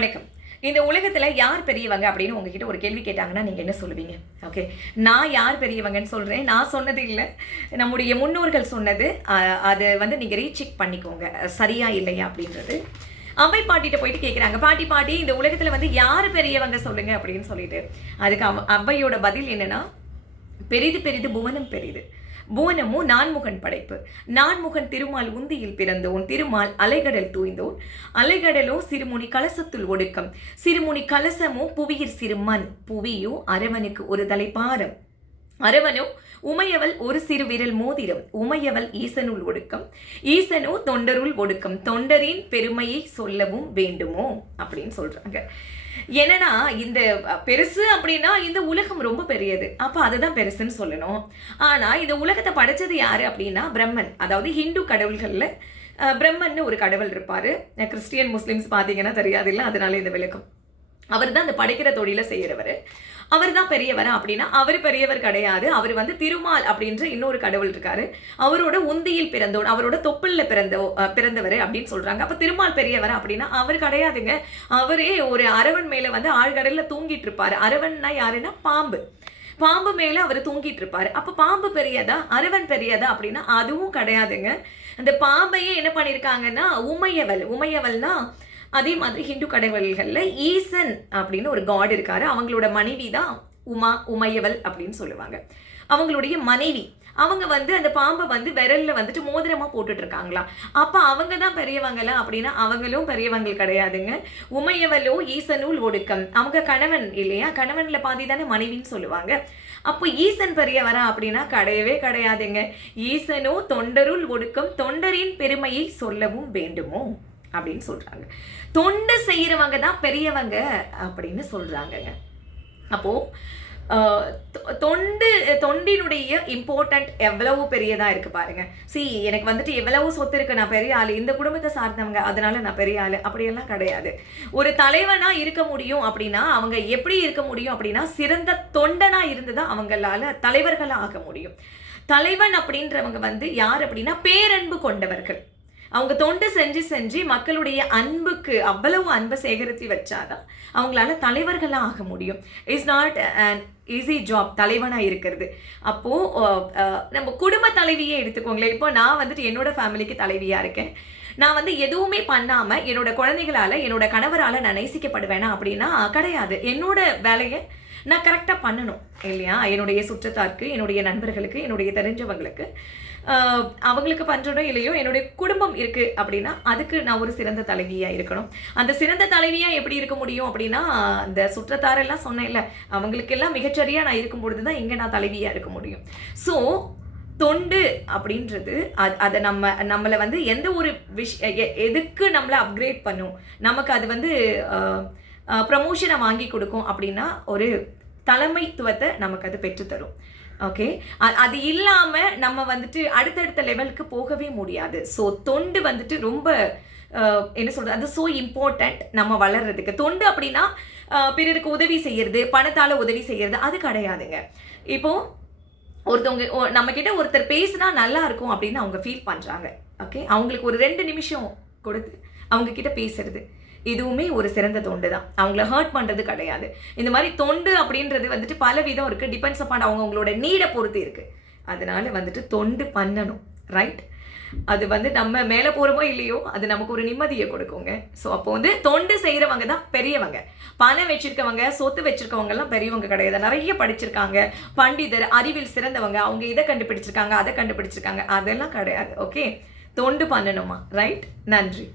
வணக்கம். இந்த உலகத்துல யார் பெரியவங்க அப்படின்னு உங்ககிட்ட ஒரு கேள்வி கேட்டாங்கன்னா நீங்க என்ன சொல்லுவீங்க? ஓகே நான் யார் பெரியவங்கன்னு சொல்றேன். நான் சொன்னது இல்லை. நம்முடைய முன்னோர்கள் சொன்னது அது வந்து நீங்க ரீசெக் பண்ணிக்கோங்க. சரியா இல்லையா அப்படின்றது. அவை பாட்டிட்ட போயிட்டு கேட்குறாங்க பாட்டி பாட்டி இந்த உலகத்துல வந்து யார் பெரியவங்க சொல்லுங்க அப்படின்னு சொல்லிட்டு. அதுக்கு அவ- அவ்வையோட பதில் என்னன்னா பெரிது பெரிது புவனம் பெரிது. புவனமோ நான்முகன் படைப்பு. நான்முகன் திருமால் உந்தியில் பிறந்தோன் திருமால் அலைகடல் தூய்ந்தோன். அலைகடலோ சிறுமுனி கலசத்துள் ஒடுக்கம். சிறுமுனி கலசமோ புவியிற் சிறுமன். புவியோ அரவனுக்கு ஒரு தலைப்பாரம். அரவனோ உமையவள் ஒரு சிறு விரல் மோதிரம். உமையவள் ஈசனுள் ஒடுக்கம். ஈசனோ தொண்டருள் ஒடுக்கம். தொண்டரின் பெருமையை சொல்லவும் வேண்டுமோ? அப்படின்னு சொல்றாங்க. என்னன்னா இந்த பெருசு அப்படின்னா இந்த உலகம் ரொம்ப பெரியது. அப்போ அதுதான் பெருசுன்னு சொல்லணும். ஆனால் இந்த உலகத்தை படைச்சது யாரு அப்படின்னா பிரம்மன். அதாவது ஹிந்து கடவுள்களில் பிரம்மன் பிரம்மன்னு ஒரு கடவுள் இருப்பார். கிறிஸ்டியன் முஸ்லீம்ஸ் பாத்தீங்கன்னா தெரியாது இல்லை அதனால இந்த விளக்கம். அவர் தான் அந்த படைக்கிற தொழிலை செய்யறவர். அவர் தான் பெரியவர் அப்படின்னா அவர் பெரியவர் கிடையாது. அவர் வந்து திருமால் அப்படின்ற இன்னொரு கடவுள் இருக்காரு. அவரோட உந்தியில் பிறந்தோர் அவரோட தொப்புள்ள பிறந்த பிறந்தவர் அப்படின்னு சொல்றாங்க. அப்ப திருமால் பெரியவர் அப்படின்னா அவர் கிடையாதுங்க. அவரே ஒரு அரவன் மேல வந்து ஆழ்கடல்ல தூங்கிட்டு இருப்பாரு. அரவன்னா யாருன்னா? பாம்பு. பாம்பு மேல அவர் தூங்கிட்டு இருப்பாரு. அப்ப பாம்பு பெரியதா? அரவன் பெரியதா அப்படின்னா அதுவும் கிடையாதுங்க. அந்த பாம்பையே என்ன பண்ணியிருக்காங்கன்னா உமையவள். உமையவள்னா அதே மாதிரி ஹிந்து கடவுள்களில் ஈசன் அப்படின்னு ஒரு காட் இருக்காரு. அவங்களோட மனைவி தான் உமா உமையவள் அப்படின்னு சொல்லுவாங்க. அவங்களுடைய மனைவி அவங்க வந்து அந்த பாம்பை வந்து விரலில் வந்துட்டு மோதிரமாக போட்டுட்டு இருக்காங்களா அப்போ அவங்க தான் பெரியவங்களா அப்படின்னா அவங்களும் பெரியவங்க கிடையாதுங்க. உமையவளோ ஈசனுள் ஒடுக்கம். அவங்க கணவன் இல்லையா? கணவனில் பாதி தானே மனைவின்னு சொல்லுவாங்க. அப்போ ஈசன் பெரியவரா அப்படின்னா கிடையவே கிடையாதுங்க. ஈசனோ தொண்டருள் ஒடுக்கம் தொண்டரின் பெருமையை சொல்லவும் வேண்டுமோ? அப்படின்னு சொல்கிறாங்க தொண்டு செய்கிறவங்க தான் பெரியவங்க அப்படின்னு சொல்கிறாங்கங்க அப்போது தொ- தொண்டு தொண்டினுடைய இம்பார்ட்டண்ட் எவ்வளவு பெரியதாக இருக்குது பாருங்க. சி எனக்கு வந்துட்டு எவ்வளவு சொத்து இருக்குது நான் பெரிய ஆள் இந்த குடும்பத்தை சார்ந்தவங்க அதனால நான் பெரிய ஆள் அப்படியெல்லாம் கிடையாது. ஒரு தலைவனாக இருக்க முடியும் அப்படின்னா அவங்க எப்படி இருக்க முடியும் அப்படின்னா சிறந்த தொண்டனாக இருந்து தான் அவங்களால தலைவர்களாக ஆக முடியும். தலைவன் அப்படின்றவங்க வந்து யார் அப்படின்னா பேரன்பு கொண்டவர்கள். அவங்க தொண்டு செஞ்சு செஞ்சு மக்களுடைய அன்புக்கு அவ்வளவு அன்பை சேகரித்து வச்சாதான் அவங்களால தலைவர்களாக ஆக முடியும். Is not an easy job தலைவனாக இருக்கிறது. அப்போது நம்ம குடும்ப தலைவியே எடுத்துக்கோங்களேன். இப்போ நான் வந்துட்டு என்னோட ஃபேமிலிக்கு தலைவியாக இருக்கேன். நான் வந்து எதுவுமே பண்ணாமல் என்னோட குழந்தைகளால் என்னோட கணவரால் நான் நேசிக்கப்படுவேனா அப்படின்னா கிடையாது. என்னோட வேலையை நான் கரெக்டாக பண்ணணும் இல்லையா? என்னுடைய சுற்றத்தாருக்கு என்னுடைய நண்பர்களுக்கு என்னுடைய தெரிஞ்சவங்களுக்கு. அவங்களுக்கு பண்ணுறனோ இல்லையோ என்னுடைய குடும்பம் இருக்குது அப்படின்னா அதுக்கு நான் ஒரு சிறந்த தலைவியாக இருக்கணும். அந்த சிறந்த தலைவியாக எப்படி இருக்க முடியும் அப்படின்னா அந்த சுற்றத்தாரெல்லாம் சொன்னேன்ல அவங்களுக்கெல்லாம் மிகச்சரியாக நான் இருக்கும் பொழுது தான் இங்கே நான் தலைவியாக இருக்க முடியும். ஸோ தொண்டு அப்படின்றது அது அதை நம்ம நம்மளை வந்து எந்த ஒரு விஷ் எ- எதுக்கு நம்மளை அப்கிரேட் பண்ணும்? நமக்கு அது வந்து ப்ரமோஷனை வாங்கி கொடுக்கும் அப்படின்னா ஒரு தலைமைத்துவத்தை நமக்கு அது பெற்றுத்தரும். ஓகே அது இல்லாமல் நம்ம வந்துட்டு அடுத்தடுத்த லெவலுக்கு போகவே முடியாது. ஸோ தொண்டு வந்துட்டு ரொம்ப என்ன சொல்றது அது ஸோ இம்பார்ட்டண்ட் நம்ம வளர்றதுக்கு. தொண்டு அப்படின்னா பிறருக்கு உதவி செய்யறது பணத்தால் உதவி செய்யறது அது கிடையாதுங்க. இப்போ ஒருத்தவங்க ஒ- நம்ம கிட்ட ஒருத்தர் பேசினா நல்லா இருக்கும் அப்படின்னு அவங்க ஃபீல் பண்ணுறாங்க ஓகே அவங்களுக்கு ஒரு ரெண்டு நிமிஷம் கொடுத்து அவங்க கிட்ட பேசுறது. இதுவுமே ஒரு சிறந்த தொண்டு தான் அவங்கள ஹர்ட் பண்ணுறது கிடையாது. இந்த மாதிரி தொண்டு அப்படின்றது வந்துட்டு பல விதம் இருக்குது டிபெண்ட்ஸ் அப்பான் அவங்க அவங்களோட நீடை பொறுத்து இருக்குது அதனால வந்துட்டு தொண்டு பண்ணணும். ரைட் அது வந்து நம்ம மேலே போகிறோமோ இல்லையோ அது நமக்கு ஒரு நிம்மதியை கொடுக்குங்க. ஸோ அப்போ வந்து தொண்டு செய்கிறவங்க தான் பெரியவங்க. பணம் வச்சுருக்கவங்க சொத்து வச்சுருக்கவங்கலாம் பெரியவங்க கிடையாது. நிறைய படிச்சிருக்காங்க. பண்டிதர் அறிவில் சிறந்தவங்க. அவங்க இதை கண்டுபிடிச்சிருக்காங்க அதை கண்டுபிடிச்சிருக்காங்க. அதெல்லாம் கிடையாது. ஓகே தொண்டு பண்ணணுமா? ரைட் நன்றி.